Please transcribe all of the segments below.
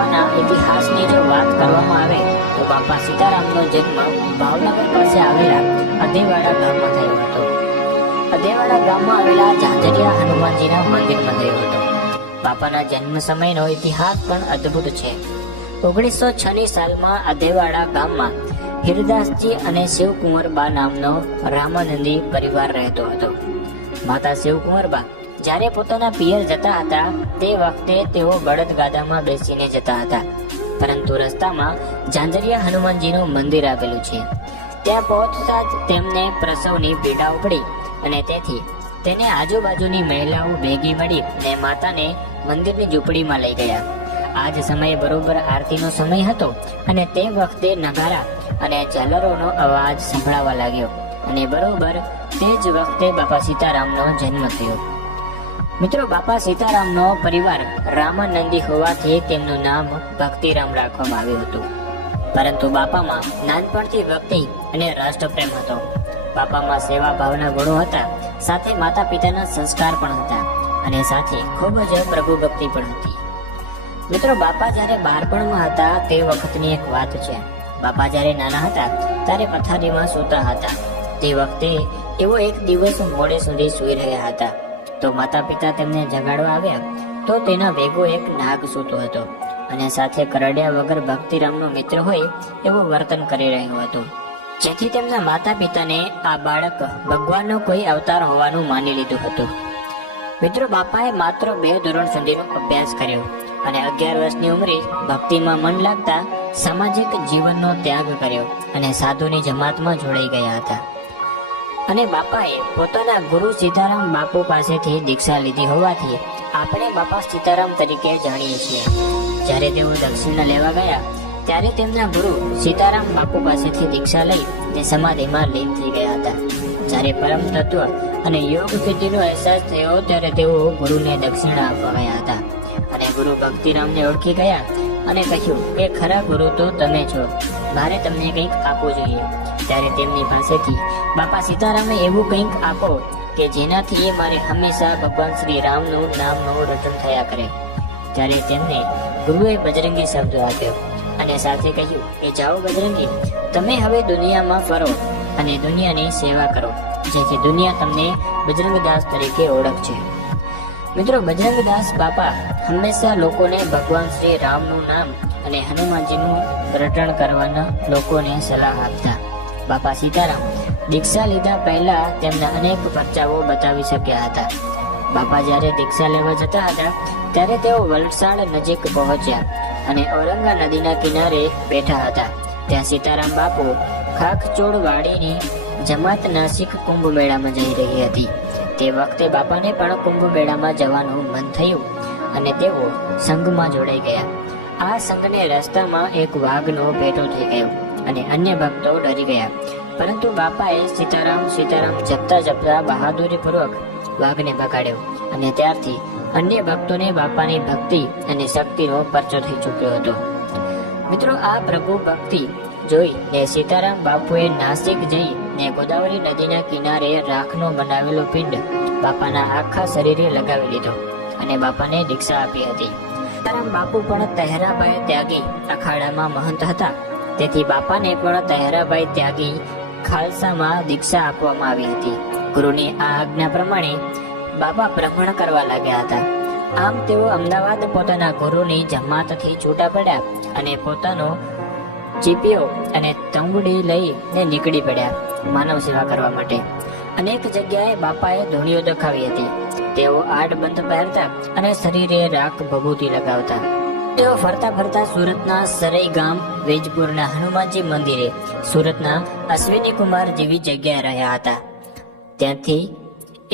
બાપાના ઇતિહાસની જો વાત કરવામાં આવે તો બાપા સીતારામનો જન્મ ભાવનગર પાસે આવેલા અદેવાડા ગામમાં થયો હતો. અદેવાડા ગામમાં આવેલા ઝાંઝરિયા હનુમાનજીના મંદિરમાં થયો હતો. બાપાના જન્મ સમયનો ઇતિહાસ પણ અદ્ભુત છે. 1906ની સાલમાં અદેવાડા ગામમાં હીરદાસજી અને શિવકુંવરબા નામનો રામાનંદી પરિવાર રહેતો હતો. માતા શિવકુંવરબા જ્યારે પોતાના પિયર જતા હતા તે વખતે તેઓ બળદગાડામાં બેસીને જતા હતા, પરંતુ રસ્તામાં ઝાંઝરિયા હનુમાનજીનું મંદિર આવેલું છે. ત્યાં પહોંચતા જ તેમને પ્રસવની પીડા ઉપડી અને તેથી તેને આજુબાજુની મહિલાઓ ભેગી મળી અને માતાને મંદિરની ઝૂંપડીમાં લઈ ગયા. આ જ સમયે બરોબર આરતીનો સમય હતો અને તે વખતે નગારા અને ઝાલરોનો અવાજ સંભળાવા લાગ્યો અને બરોબર તે જ વખતે બાપા સીતારામનો જન્મ થયો. મિત્રો, બાપા સીતારામનો પરિવાર રામાનંદી હોવાથી તેમનું નામ ભક્તિરામ રાખવામાં આવ્યું હતું. પરંતુ બાપામાં નાનપણથી ભક્તિ અને રાષ્ટ્રપ્રેમ હતો. બાપામાં સેવા ભાવના ગુણો હતા, સાથે માતા પિતાના સંસ્કાર પણ હતા અને સાથે ખૂબ જ પ્રભુ ભક્તિ પણ હતી. મિત્રો, બાપા જ્યારે બાળપણમાં હતા તે વખતની એક વાત છે. બાપા જ્યારે નાના હતા ત્યારે પથારીમાં સૂતા હતા. તે વખતે એવો એક દિવસ મોડે સુધી સૂઈ રહ્યા હતા તો માતા પિતા તેમને જગાડવા આવ્યા તો તેના ભેગો એક નાગ સૂતો હતો અને સાથે કરડ્યા વગર ભક્તિરામનો મિત્ર હોય એવું વર્તન કરી રહ્યો હતો, જેથી તેમના માતા પિતાને આ બાળક ભગવાનનો કોઈ અવતાર હોવાનું માની લીધું હતું. મિત્રો, બાપાએ માત્ર 2 ધોરણ સુધીનો અભ્યાસ કર્યો અને 11 વર્ષની ઉંમરે ભક્તિમાં મન લાગતા સામાજિક જીવનનો ત્યાગ કર્યો અને સાધુની જમાતમાં જોડાઈ ગયા હતા. અને બાપાએ પોતાના ગુરુ સીતારામ બાપુ પાસેથી દીક્ષા લીધી હોવાથી આપણે બાપા સીતારામ તરીકે જાણીએ છીએ. જ્યારે તેઓ દક્ષિણા લેવા ગયા ત્યારે તેમના ગુરુ સીતારામ બાપુ પાસેથી દીક્ષા લઈ તે સમાધિમાં લીન થઈ ગયા હતા. જ્યારે પરમ તત્વ અને યોગ સિદ્ધિનો અહેસાસ થયો ત્યારે તેઓ ગુરુને દક્ષિણા આપવા ગયા હતા અને ગુરુ ભક્તિરામને ઓળખી ગયા અને કહ્યું કે ખરા ગુરુ તો તમે છો, મારે તમને કંઈક આપવું જોઈએ. ત્યારે તેમની પાસેથી બાપા સીતારામે એવું કંઈક આપો કે જેનાથી મારે હંમેશા ભગવાન શ્રી રામનું નામનું રટણ થયા કરે. ત્યારે તેમને ગુરુએ બજરંગી શબ્દ આપ્યો અને સાથે કહ્યું કે જાઓ બજરંગી, તમે હવે દુનિયામાં ફરો અને દુનિયાની સેવા કરો, જેથી દુનિયા તમને બજરંગદાસ તરીકે ઓળખશે. મિત્રો, બજરંગદાસ બાપા હંમેશા લોકોને ભગવાન શ્રી રામનું નામ અને હનુમાનજીનું રટણ કરવાના લોકોને સલાહ આપતા. બાપા સીતારામ દીક્ષા લીધા પહેલા તેમના અનેક પરચાઓ બતાવી શક્યા હતા. બાપા જ્યારે દીક્ષા લેવા જતા હતા ત્યારે તેઓ વલસાડ નજીક પહોંચ્યા અને ઔરંગા નદીના કિનારે બેઠા હતા. ત્યાં સીતારામ બાપુ ખાખચોડ વાડીની જમાત નાસિક કુંભ મેળામાં જઈ રહી હતી. તે વખતે બાપાને પણ કુંભ મેળામાં જવાનું મન થયું અને તેઓ સંઘમાં જોડાઈ ગયા. આ સંઘને રસ્તામાં એક વાઘનો ભેટો થઈ ગયો અને અન્ય ભક્તો ડરી ગયા, પરંતુ બાપાએ સીતારામ સીતારામ જપતા જપતા બહાદુરીપૂર્વક વાઘને ભગાડ્યો અને ત્યારથી અન્ય ભક્તોને બાપાની ભક્તિ અને શક્તિનો પરચો થઈ ચૂક્યો હતો. મિત્રો, આ પ્રભુ ભક્તિ જોઈને સીતારામ બાપુએ નાસિક જઈ ને ગોદાવરી નદીના કિનારે રાખનો બનાવેલો પિંડ બાપાના આખા શરીરે લગાવી લીધો અને બાપાને દીક્ષા આપી હતી. સીતારામ બાપુ પણ તહેરાબાઈ ત્યાગી અખાડામાં મહંત હતા, તેથી બાપાને પણ તહેરાબાઈ ત્યાગી ખાલસામાં દીક્ષા આપવામાં આવી હતી. ગુરુની આ આજ્ઞા પ્રમાણે બાપા ભ્રમણ કરવા લાગ્યા હતા. આમ તેઓ અમદાવાદ પોતાના ગુરુની જમાતથી છૂટા પડ્યા અને પોતાનો ચીપિયો અને તંગડી લઈને નીકળી પડ્યા માનવ સેવા કરવા માટે. અનેક જગ્યાએ બાપાએ ધૂણીઓ દેખાવી હતી. તેઓ આડબંધ પહેરતા અને શરીરે રાખ ભભૂતિ લગાવતા. તેઓ ફરતા ફરતા સુરતના સરઈ ગામ, વેજપુરના હનુમાનજી મંદિરે, સુરતના અશ્વિની કુમાર જેવી જગ્યાએ રહ્યા હતા. ત્યાંથી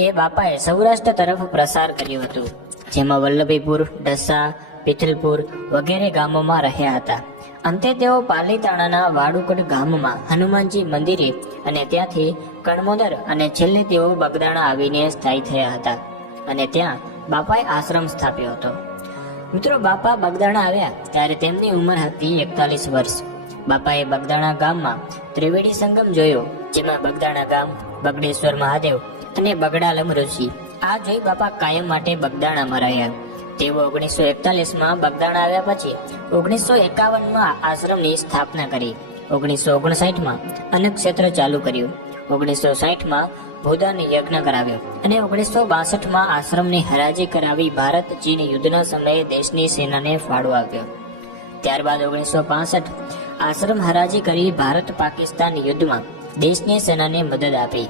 એ બાપાએ સૌરાષ્ટ્ર તરફ પ્રસાર કર્યું હતું, જેમાં વલ્લભીપુર, ડસા, પિથલપુર વગેરે ગામોમાં રહ્યા હતા. અંતે તેઓ પાલીતાણાના વાડુકડ ગામમાં હનુમાનજી મંદિરે અને ત્યાંથી કણમોદર અને છેલ્લે તેઓ બગદાણા આવીને સ્થાયી થયા હતા અને ત્યાં બાપાએ આશ્રમ સ્થાપ્યો હતો. મિત્રો, બાપા બગદાણા આવ્યા ત્યારે તેમની ઉંમર હતી 41 વર્ષ. બાપાએ બગદાણા ગામમાં ત્રિવેણી સંગમ જોયો, જેમાં બગદાણા ગામ, બગડેશ્વર મહાદેવ અને બગડાલમ ઋષિ આ જોઈ બાપા કાયમ માટે બગદાણામાં રહ્યા. તેઓ 1941માં બગદાણ આવ્યા પછી 1951માં આશ્રમની સ્થાપના કરી. 1959માં અન્નક્ષેત્ર ચાલુ કર્યું. 1960માં ભૂદાન યજ્ઞ કરાવ્યો અને 1962માં આશ્રમની હરાજી કરાવી ભારત ચીન યુદ્ધના સમયે દેશની સેનાને ફાળો આપ્યો. ત્યારબાદ 1965 આશ્રમ હરાજી કરી ભારત પાકિસ્તાન યુદ્ધમાં દેશની સેનાને મદદ આપી.